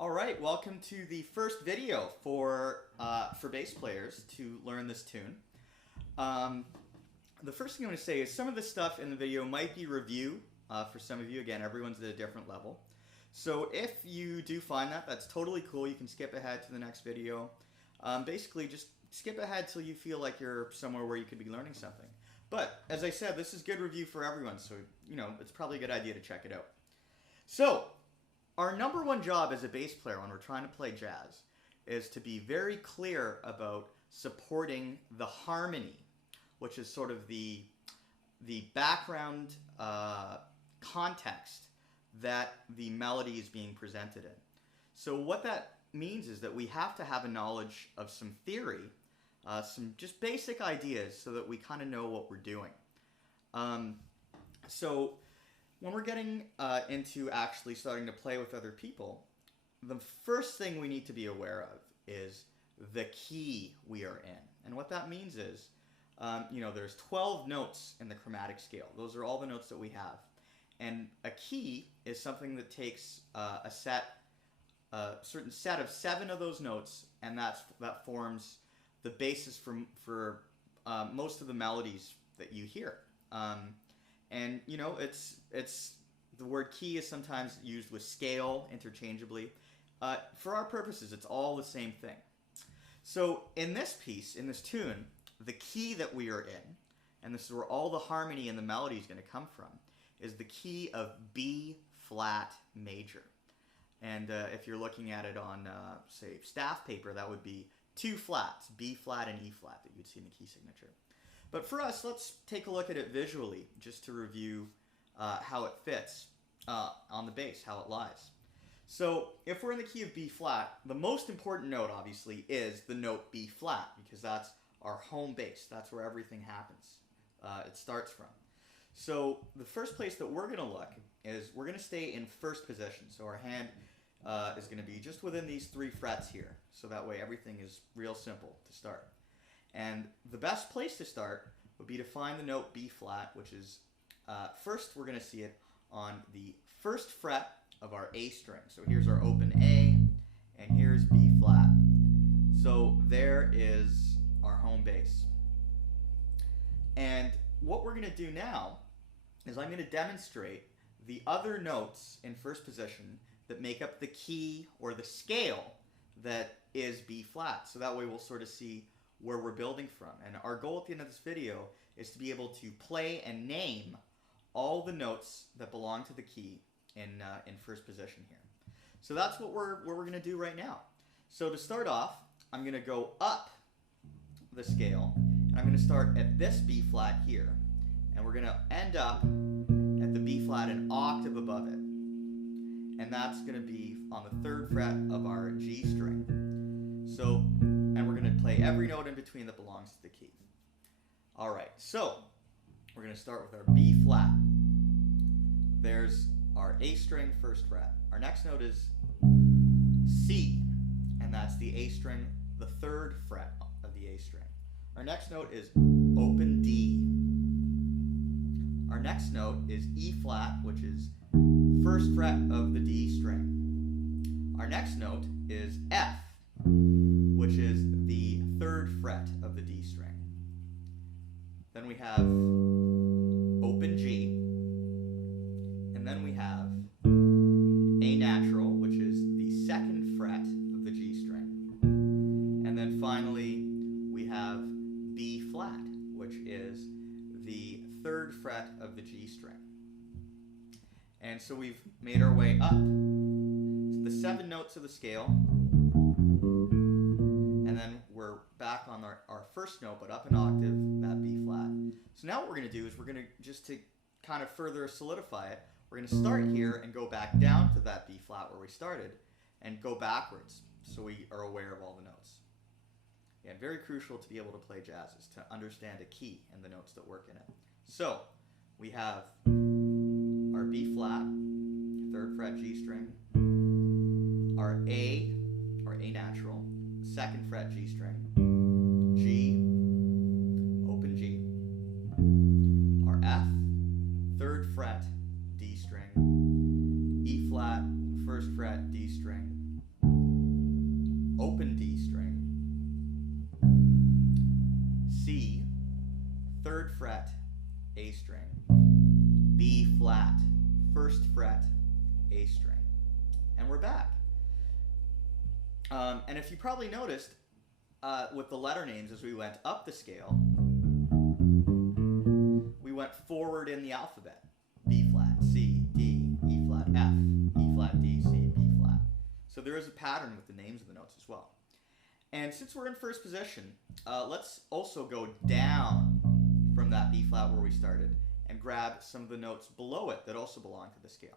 All right, welcome to the first video for bass players to learn this tune. The first thing I'm going to say is some of the stuff in the video might be review for some of you. Again, everyone's at a different level. So if you do find that, that's totally cool. You can skip ahead to the next video. Basically, just skip ahead till you feel like you're somewhere where you could be learning something. But as I said, this is good review for everyone, so it's probably a good idea to check it out. So our number one job as a bass player when we're trying to play jazz is to be very clear about supporting the harmony, which is sort of the background context that the melody is being presented in. So what that means is that we have to have a knowledge of some theory, some just basic ideas so that we kind of know what we're doing. So when we're getting into actually starting to play with other people, the first thing we need to be aware of is the key we are in. And what that means is, there's 12 notes in the chromatic scale. Those are all the notes that we have. And a key is something that takes a certain set of 7 of those notes, and that forms the basis for most of the melodies that you hear. And it's the word key is sometimes used with scale interchangeably. For our purposes, it's all the same thing. So in this piece, in this tune, the key that we are in, and this is where all the harmony and the melody is going to come from, is the key of B flat major. And if you're looking at it on, say, staff paper, that would be 2 flats, B flat and E flat, that you'd see in the key signature. But for us, let's take a look at it visually, just to review how it fits on the bass, how it lies. So if we're in the key of B flat, the most important note, obviously, is the note B flat, because that's our home base. That's where everything happens. It starts from. So the first place that we're going to look is we're going to stay in first position. So our hand is going to be just within these 3 frets here. So that way everything is real simple to start. And the best place to start would be to find the note B flat, which is, first we're going to see it on the first fret of our A string. So here's our open A, and here's B flat. So there is our home bass. And what we're going to do now is I'm going to demonstrate the other notes in first position that make up the key or the scale that is B flat. So that way we'll sort of see where we're building from. And our goal at the end of this video is to be able to play and name all the notes that belong to the key in first position here. So that's what we're going to do right now. So to start off, I'm going to go up the scale, and I'm going to start at this B flat here, and we're going to end up at the B flat an octave above it. And that's going to be on the 3rd fret of our G string. So, and we're going to play every note in between that belongs to the key. All right, so we're going to start with our B flat. There's our A string, 1st fret. Our next note is C, and that's the A string, the 3rd fret of the A string. Our next note is open D. Our next note is E flat, which is 1st fret of the D string. Our next note is F, which is the 3rd fret of the D string. Then we have open G, and then we have A natural, which is the 2nd fret of the G string. And then finally, we have B flat, which is the 3rd fret of the G string. And so we've made our way up to the 7 notes of the scale, and then we're back on our first note, but up an octave, that B flat. So now what we're going to do is we're going to, just to kind of further solidify it, we're going to start here and go back down to that B flat where we started, and go backwards, so we are aware of all the notes. And very crucial to be able to play jazz is to understand a key and the notes that work in it. So we have our B flat, 3rd fret G string, our A, or A natural, 2nd fret G string, G, open G, our F, 3rd fret D string, E flat, 1st fret D string, 1st fret A string. And we're back. And if you probably noticed, with the letter names as we went up the scale, we went forward in the alphabet. B flat, C, D, E flat, F, E flat, D, C, B flat. So there is a pattern with the names of the notes as well. And since we're in 1st position, let's also go down from that B flat where we started and grab some of the notes below it that also belong to the scale.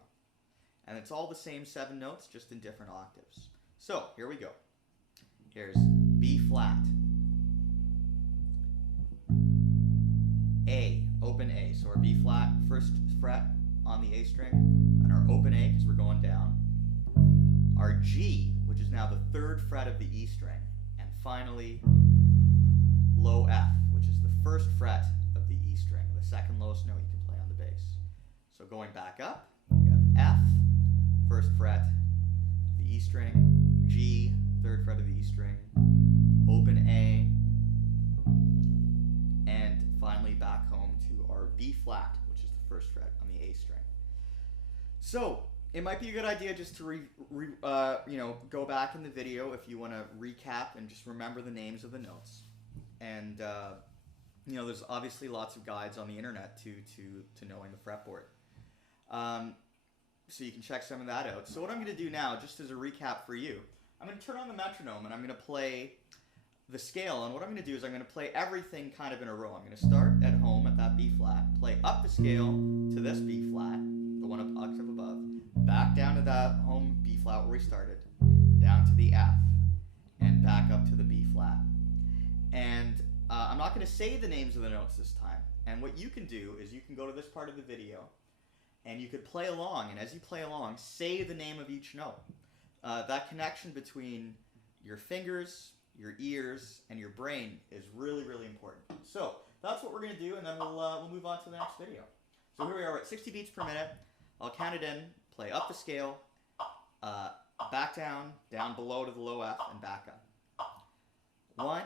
And it's all the same 7 notes, just in different octaves. So here we go. Here's B flat, A, open A. So our B flat, 1st fret on the A string, and our open A because we're going down. Our G, which is now the 3rd fret of the E string. And finally, low F, which is the 1st fret of the E string, the 2nd lowest note you can play on the bass. So going back up, we have F, 1st fret, the E string, G, 3rd fret of the E string, open A, and finally back home to our B flat, which is the 1st fret on the A string. So it might be a good idea just to go back in the video if you want to recap and just remember the names of the notes. And there's obviously lots of guides on the internet to knowing the fretboard. So you can check some of that out. So what I'm going to do now, just as a recap for you, I'm going to turn on the metronome and I'm going to play the scale. And what I'm going to do is I'm going to play everything kind of in a row. I'm going to start at home at that B flat, play up the scale to this B flat, the one octave above, back down to that home B flat where we started, down to the F, and back up to the B flat. And I'm not going to say the names of the notes this time. And what you can do is you can go to this part of the video and you could play along. And as you play along, say the name of each note. That connection between your fingers, your ears, and your brain is really, really important. So that's what we're going to do, and then we'll move on to the next video. So here we are at 60 beats per minute. I'll count it in, play up the scale, back down, down below to the low F, and back up. 1,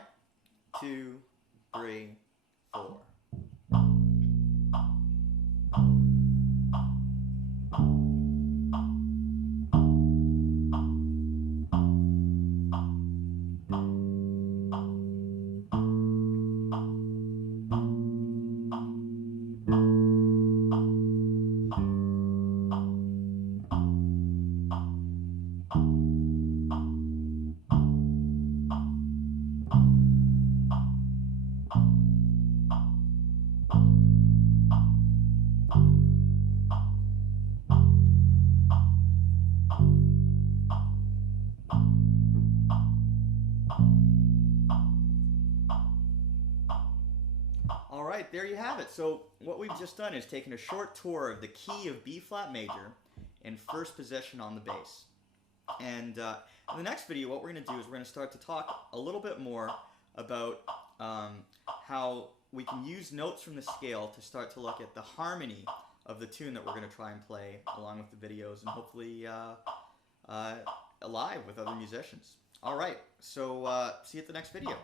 2, 3, 4. Alright, there you have it. So what we've just done is taken a short tour of the key of B flat major in 1st position on the bass. And in the next video, what we're going to do is we're going to start to talk a little bit more about how we can use notes from the scale to start to look at the harmony of the tune that we're going to try and play along with the videos and hopefully live with other musicians. Alright, so see you at the next video.